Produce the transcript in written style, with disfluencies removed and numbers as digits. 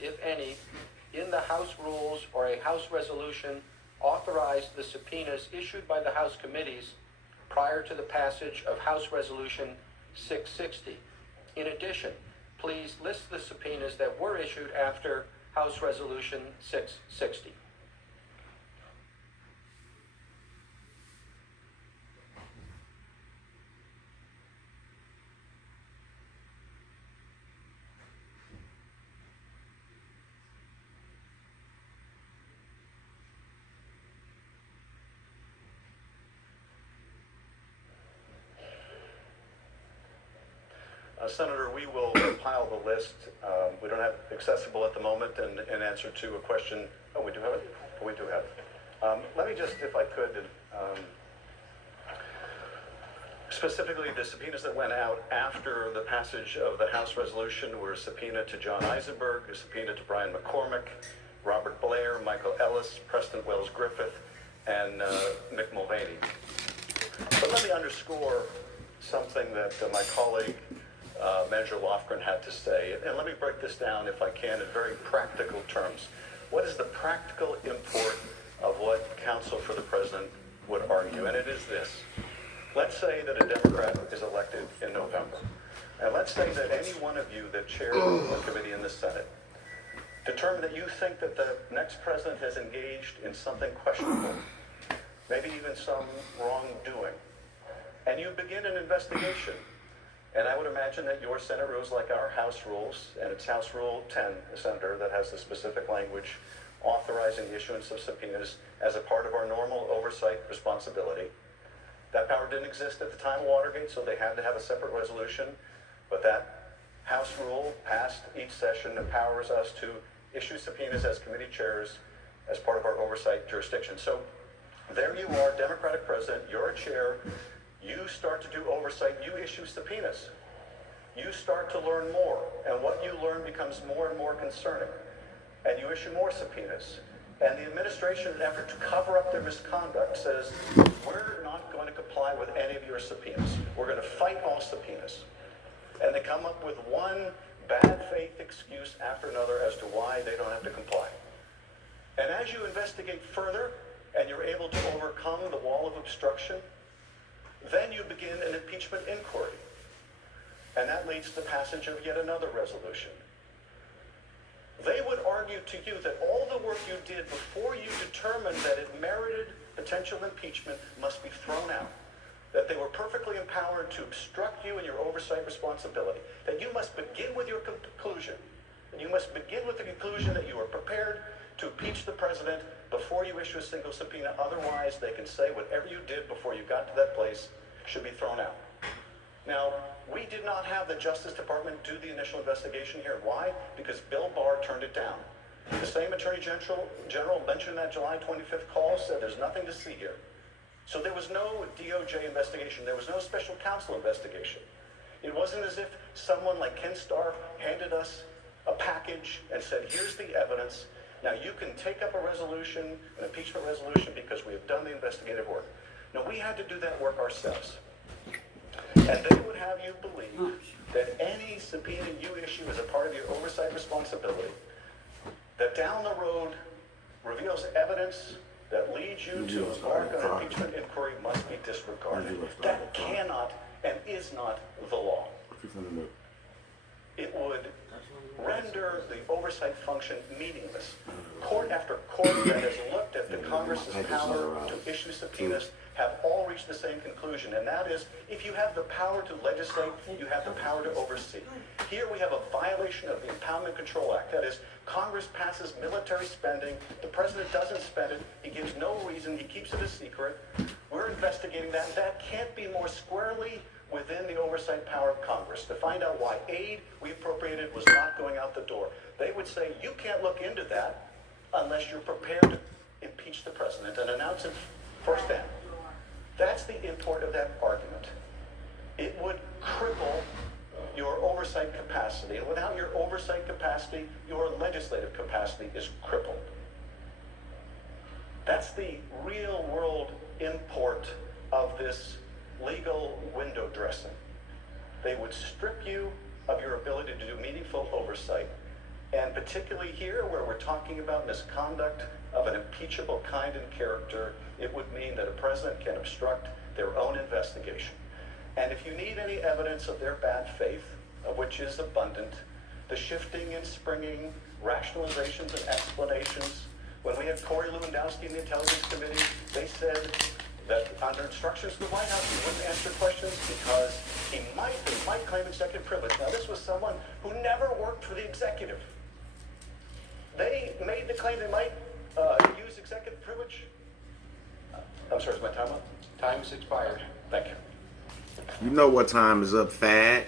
if any, in the House rules or a House resolution authorize the subpoenas issued by the House committees prior to the passage of House Resolution 660. In addition, please list the subpoenas that were issued after House Resolution 660. Senator, we will compile the list. We don't have it accessible at the moment, and in answer to a question, oh, we do have it? We do have it. Let me just, if I could, specifically the subpoenas that went out after the passage of the House resolution were a subpoena to John Eisenberg, a subpoena to Brian McCormick, Robert Blair, Michael Ellis, Preston Wells Griffith, and Mick Mulvaney. But let me underscore something that my colleague, Manager Lofgren, had to say. And let me break this down, if I can, in very practical terms. What is the practical import of what counsel for the president would argue? And it is this. Let's say that a Democrat is elected in November. And let's say that any one of you that chairs a committee in the Senate determine that you think that the next president has engaged in something questionable, maybe even some wrongdoing, and you begin an investigation. And I would imagine that your Senate rules, like our House rules, and it's House Rule 10, Senator, that has the specific language authorizing the issuance of subpoenas as a part of our normal oversight responsibility. That power didn't exist at the time of Watergate, so they had to have a separate resolution. But that House rule passed each session empowers us to issue subpoenas as committee chairs as part of our oversight jurisdiction. So there you are, Democratic president, you're a chair. You start to do oversight, you issue subpoenas. You start to learn more, and what you learn becomes more and more concerning. And you issue more subpoenas. And the administration, in an effort to cover up their misconduct, says, we're not going to comply with any of your subpoenas. We're going to fight all subpoenas. And they come up with one bad faith excuse after another as to why they don't have to comply. And as you investigate further, and you're able to overcome the wall of obstruction, then you begin an impeachment inquiry. And that leads to the passage of yet another resolution. They would argue to you that all the work you did before you determined that it merited potential impeachment must be thrown out. That they were perfectly empowered to obstruct you in your oversight responsibility. That you must begin with your conclusion. And you must begin with the conclusion that you are prepared to impeach the president before you issue a single subpoena. Otherwise, they can say whatever you did before you got to that place should be thrown out. Now, we did not have the Justice Department do the initial investigation here. Why? Because Bill Barr turned it down. The same Attorney General mentioned that July 25th call, said there's nothing to see here. So there was no DOJ investigation. There was no special counsel investigation. It wasn't as if someone like Ken Starr handed us a package and said, here's the evidence. Now you can take up a resolution, an impeachment resolution, because we have done the investigative work. No, we had to do that work ourselves. And they would have you believe that any subpoena you issue as a part of your oversight responsibility, that down the road reveals evidence that leads you to embark on an impeachment inquiry must be disregarded. That cannot and is not the law. It would render the oversight function meaningless. Court after court that has looked at the Congress's power to issue subpoenas have all reached the same conclusion, and that is, if you have the power to legislate, you have the power to oversee. Here we have a violation of the Impoundment Control Act. That is, Congress passes military spending, the president doesn't spend it, he gives no reason, he keeps it a secret. We're investigating that. That can't be more squarely within the oversight power of Congress to find out why aid we appropriated was not going out the door. They would say, you can't look into that unless you're prepared to impeach the president and announce it firsthand. That's the import of that argument. It would cripple your oversight capacity, and without your oversight capacity, your legislative capacity is crippled. That's the real world import of this legal window dressing. They would strip you of your ability to do meaningful oversight, And particularly here, where we're talking about misconduct of an impeachable kind and character, it would mean that a president can obstruct their own investigation. And if you need any evidence of their bad faith, of which is abundant, the shifting and springing, rationalizations and explanations. When we had Corey Lewandowski in the Intelligence Committee, they said that under instructions from the White House, he wouldn't answer questions because he might claim executive privilege. Now, this was someone who never worked for the executive. They made the claim they might use executive privilege. I'm sorry, is my time up? Time has expired. Thank you. You know what time is up, fad.